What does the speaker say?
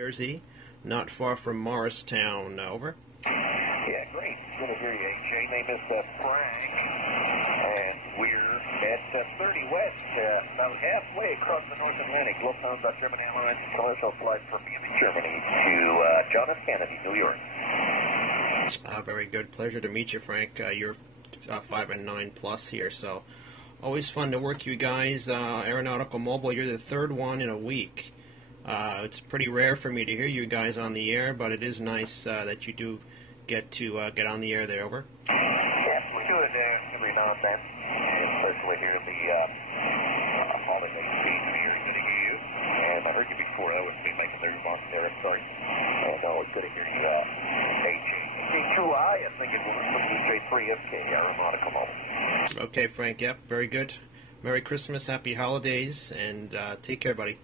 Jersey, not far from Morristown. Over. Yeah, great. Good to hear you, AJ. Name is Frank, and we're at 30 West, about halfway across the North Atlantic. Lufthansa German Airlines commercial flight from Munich, Germany to John F. Kennedy, New York. Very good. Pleasure to meet you, Frank. You're 5 and 9 plus here, so always fun to work you guys. Aeronautical Mobile, you're the third one in a week. It's pretty rare for me to hear you guys on the air, but it is nice that you do get to get on the air there. Over. Yes, we do it every now and then, especially here in the holiday season here. Good to hear you. And I heard you before. That was me making the remarks there. I'm sorry. No, it's good to hear you, AJ. C2I, I think it was J3FK, Aeronautical Mobile. Okay, Frank. Yep, very good. Merry Christmas, Happy Holidays, and take care, buddy.